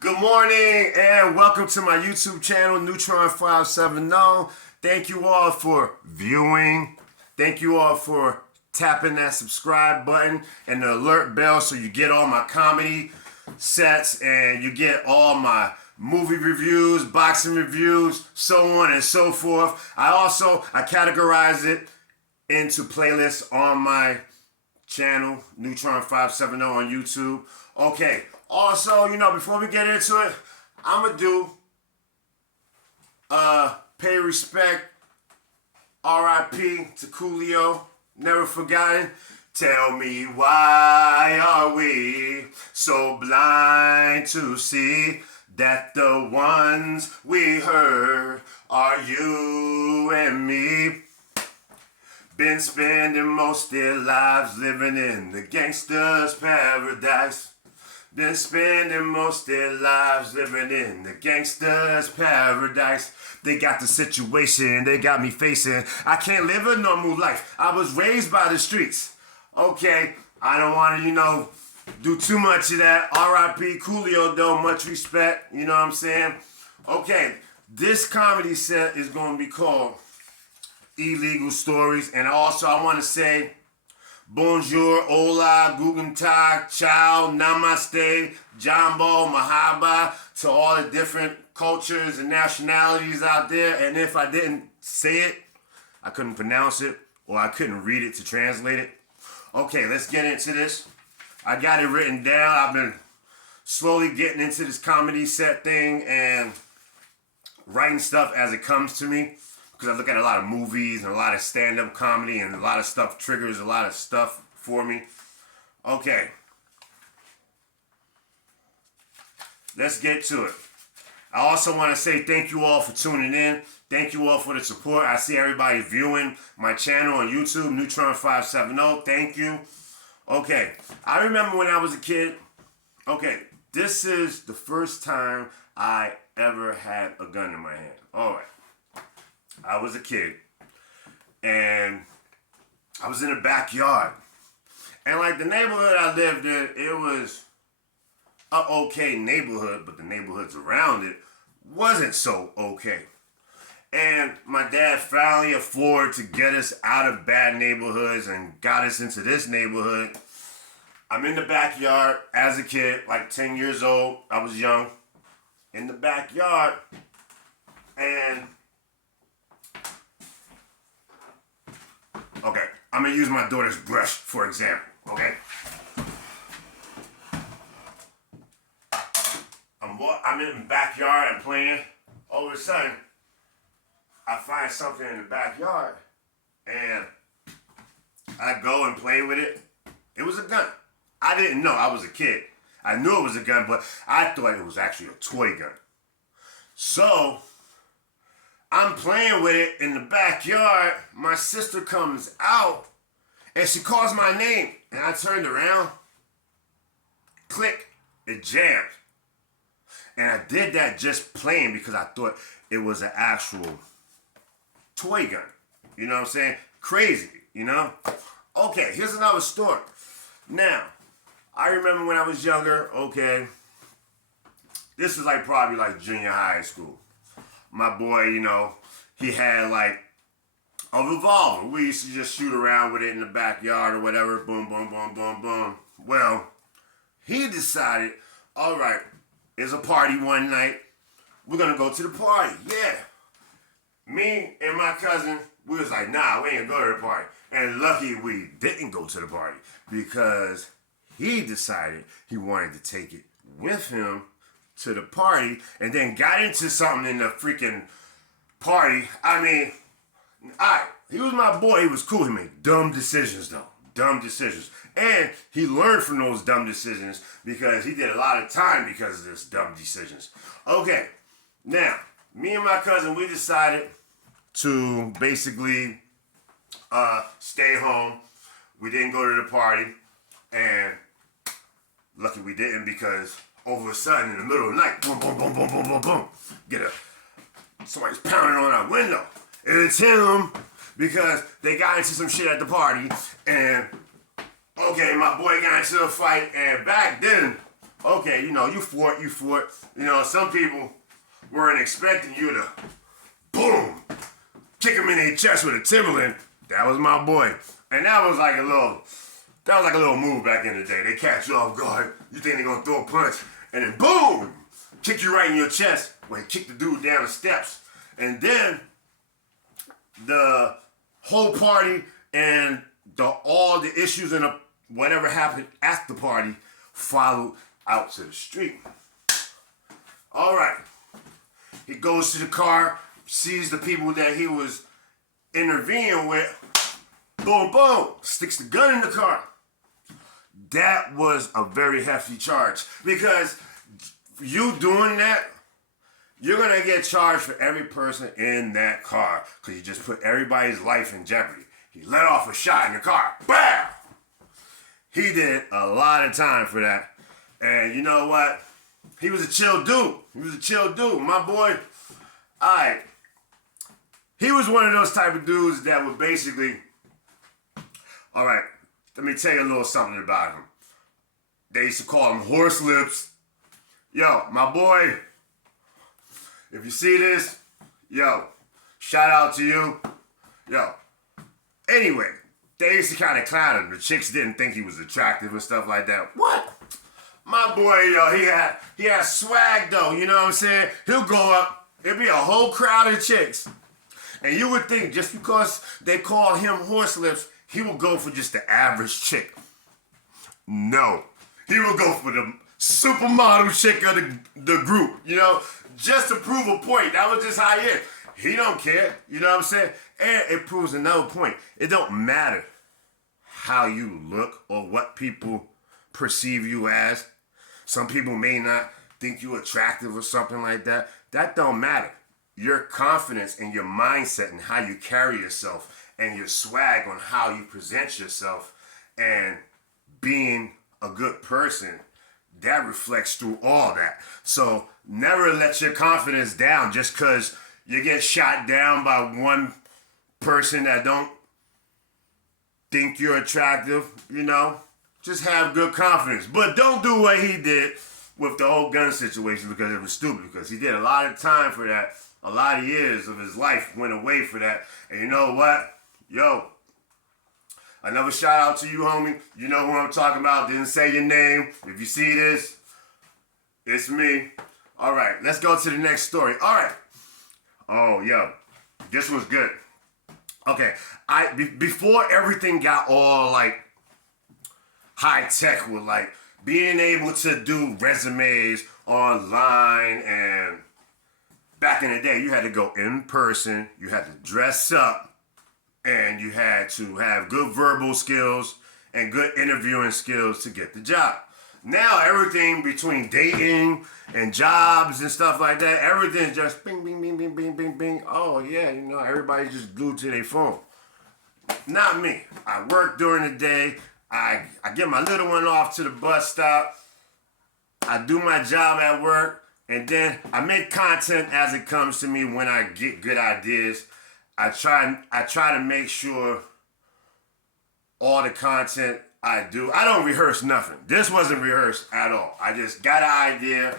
Good morning and welcome to my YouTube channel, Neutron 570. Thank you all for viewing. Thank you all for tapping that subscribe button and the alert bell so you get all my comedy sets and you get all my movie reviews, boxing reviews, so on and so forth. I categorize it into playlists on my channel, Neutron 570 on YouTube. Okay. Also, before we get into it, I'ma do pay respect, R.I.P. to Coolio, never forgotten. Tell me why are we so blind to see that the ones we heard are you and me? Been spending most their lives living in the gangster's paradise. Been spending most their lives living in the gangster's paradise. They got the situation they got me facing. I can't live a normal life. I was raised by the streets. Okay, I don't want to, do too much of that. R.I.P. Coolio though, much respect. You know what I'm saying? Okay, this comedy set is going to be called Illegal Stories. And also I want to say bonjour, hola, guten tag, ciao, namaste, jambo, mahaba to all the different cultures and nationalities out there. And if I didn't say it, I couldn't pronounce it, or I couldn't read it to translate it. Okay, let's get into this. I got it written down. I've been slowly getting into this comedy set thing and writing stuff as it comes to me. Because I look at a lot of movies and a lot of stand-up comedy and a lot of stuff triggers a lot of stuff for me. Okay. Let's get to it. I also want to say thank you all for tuning in. Thank you all for the support. I see everybody viewing my channel on YouTube, Neutron 570. Thank you. Okay. I remember when I was a kid. Okay. This is the first time I ever had a gun in my hand. All right. I was a kid, and I was in the backyard. And like the neighborhood I lived in, it was an okay neighborhood, but the neighborhoods around it wasn't so okay. And my dad finally afforded to get us out of bad neighborhoods and got us into this neighborhood. I'm in the backyard as a kid, like 10 years old. I was young. In the backyard, and okay, I'm gonna use my daughter's brush for example, okay? I'm in the backyard, I'm playing. All of a sudden, I find something in the backyard, and I go and play with it. It was a gun. I didn't know, I was a kid. I knew it was a gun, but I thought it was actually a toy gun. So, I'm playing with it in the backyard. My sister comes out and she calls my name. And I turned around. Click. It jammed. And I did that just playing because I thought it was an actual toy gun. You know what I'm saying? Crazy, Okay, here's another story. Now, I remember when I was younger, okay, this was probably junior high school. My boy, he had a revolver. We used to just shoot around with it in the backyard or whatever. Boom, boom, boom, boom, boom. Well, he decided, all right, there's a party one night. We're going to go to the party. Yeah. Me and my cousin, we was like, nah, we ain't going to go to the party. And lucky we didn't go to the party because he decided he wanted to take it with him to the party and then got into something in the freaking party. I mean, he was my boy. He was cool. He made dumb decisions, though. Dumb decisions. And he learned from those dumb decisions because he did a lot of time because of this dumb decisions. Okay. Now, me and my cousin, we decided to basically stay home. We didn't go to the party. And lucky we didn't because over a sudden, in the middle of the night, boom, boom, boom, boom, boom, boom, boom, somebody's pounding on our window. And it's him because they got into some shit at the party. And, okay, my boy got into a fight. And back then, Okay, you know, you fought. You know, some people weren't expecting you to, boom, kick him in the chest with a Timberland. That was my boy. And that was like a little move back in the day. They catch you off guard. You think they're gonna throw a punch, and then boom, kick you right in your chest. When he kicked the dude down the steps. And then the whole party and all the issues and whatever happened at the party followed out to the street. All right. He goes to the car, sees the people that he was intervening with. Boom, boom. Sticks the gun in the car. That was a very hefty charge. Because you doing that, you're going to get charged for every person in that car. Because you just put everybody's life in jeopardy. He let off a shot in the car. Bam! He did a lot of time for that. And you know what? He was a chill dude. My boy, alright. He was one of those type of dudes that would basically, alright, let me tell you a little something about him. They used to call him horse lips. Yo, my boy, if you see this, yo, shout out to you. Yo, anyway, they used to kind of clown him. The chicks didn't think he was attractive and stuff like that. What? My boy, yo, he had swag though, you know what I'm saying? He'll go up, there'll be a whole crowd of chicks. And you would think just because they call him horse lips, he will go for just the average chick. No. He will go for the supermodel chick of the group, you know, just to prove a point. That was just how he is. He don't care, you know what I'm saying? And it proves another point. It don't matter how you look or what people perceive you as. Some people may not think you attractive or something like that. That don't matter. Your confidence and your mindset and how you carry yourself and your swag on how you present yourself and being a good person, that reflects through all that. So never let your confidence down just because you get shot down by one person that don't think you're attractive, you know. Just have good confidence. But don't do what he did with the whole gun situation because it was stupid. Because he did a lot of time for that. A lot of years of his life went away for that. And you know what? Yo, another shout out to you, homie. You know who I'm talking about. Didn't say your name. If you see this, it's me. All right, let's go to the next story. All right. Oh, yo, this was good. Okay, before everything got all like high tech with like being able to do resumes online, and back in the day you had to go in person, you had to dress up, and you had to have good verbal skills and good interviewing skills to get the job. Now everything between dating and jobs and stuff like that, everything's just bing, bing, bing, bing, bing, bing, bing. Oh yeah, you know, everybody's just glued to their phone. Not me. I work during the day. I get my little one off to the bus stop. I do my job at work, and then I make content as it comes to me when I get good ideas. I try to make sure all the content I do, I don't rehearse nothing. This wasn't rehearsed at all. I just got an idea,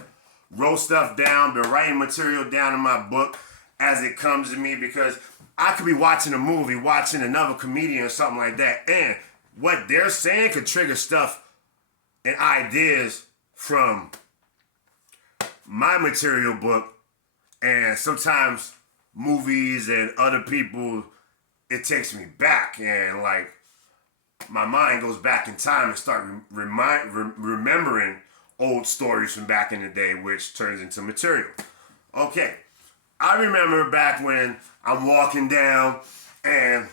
wrote stuff down, been writing material down in my book as it comes to me, because I could be watching a movie, watching another comedian or something like that, and what they're saying could trigger stuff and ideas from my material book. And sometimes movies and other people, it takes me back, and like my mind goes back in time and start remembering old stories from back in the day, which turns into material. Okay, I remember back when I'm walking down and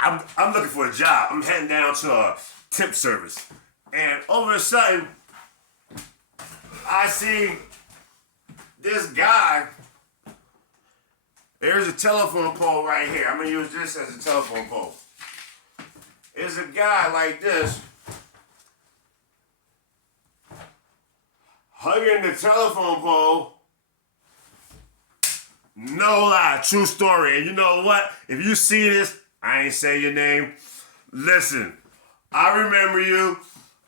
I'm looking for a job. I'm heading down to a temp service, and all of a sudden I see this guy. There's a telephone pole right here. I'm gonna use this as a telephone pole. There's a guy like this hugging the telephone pole. No lie, true story. And you know what? If you see this, I ain't say your name. Listen, I remember you,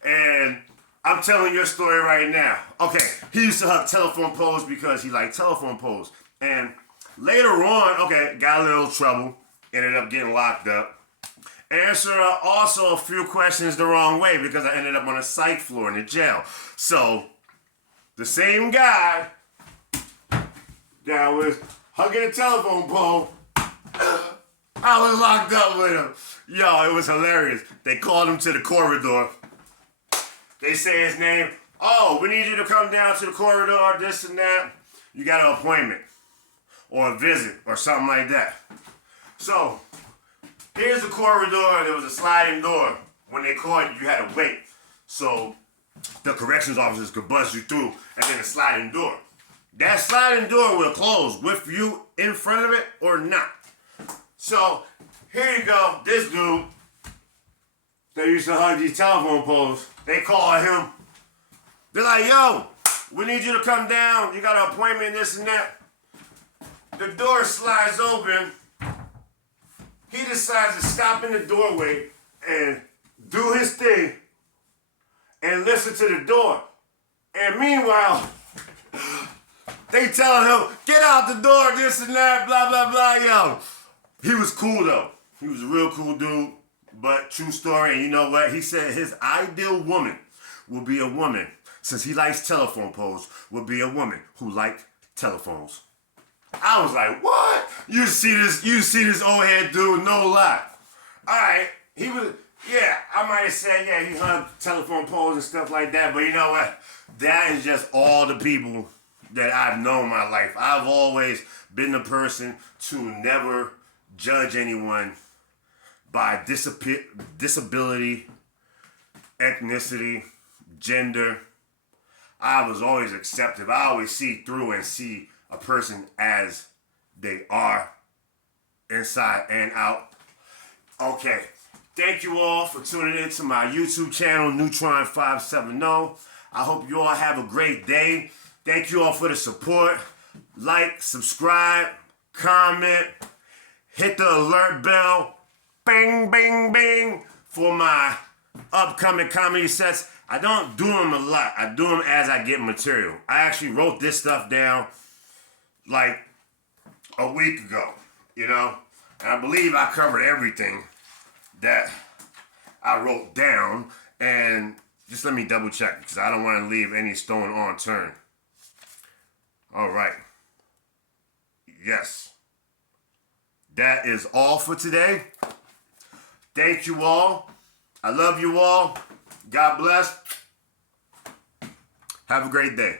and I'm telling your story right now. Okay, he used to hug telephone poles because he liked telephone poles. And later on, okay, got a little trouble. Ended up getting locked up. Answered also a few questions the wrong way because I ended up on a psych floor in the jail. So, the same guy that was hugging a telephone pole, I was locked up with him. Yo, it was hilarious. They called him to the corridor. They say his name. Oh, we need you to come down to the corridor, this and that. You got an appointment or a visit or something like that. So, here's the corridor. There was a sliding door. When they called you, you had to wait. So, the corrections officers could bust you through and then a sliding door. That sliding door will close with you in front of it or not. So, here you go. This dude, they used to hug these telephone poles. They call him. They're like, yo, we need you to come down. You got an appointment, this and that. The door slides open. He decides to stop in the doorway and do his thing and listen to the door. And meanwhile, they telling him, get out the door, this and that, blah, blah, blah, yo. He was cool, though. He was a real cool dude, but true story. And you know what? He said his ideal woman will be a woman, since he likes telephone poles, will be a woman who liked telephones. I was like, what? You see this old head dude, no lie. All right, he was, yeah, I might have said, yeah, he hugged telephone poles and stuff like that, but you know what? That is just all the people that I've known in my life. I've always been the person to never judge anyone by disability, ethnicity, gender. I was always acceptive. I always see through and see a person as they are, inside and out. Okay, thank you all for tuning in to my YouTube channel, Neutron 570. I hope you all have a great day. Thank you all for the support. Like, subscribe, comment, hit the alert bell, bing, bing, bing, for my upcoming comedy sets. I don't do them a lot. I do them as I get material. I actually wrote this stuff down like a week ago, you know? And I believe I covered everything that I wrote down. And just let me double check because I don't want to leave any stone unturned. All right. Yes. That is all for today. Thank you all. I love you all. God bless. Have a great day.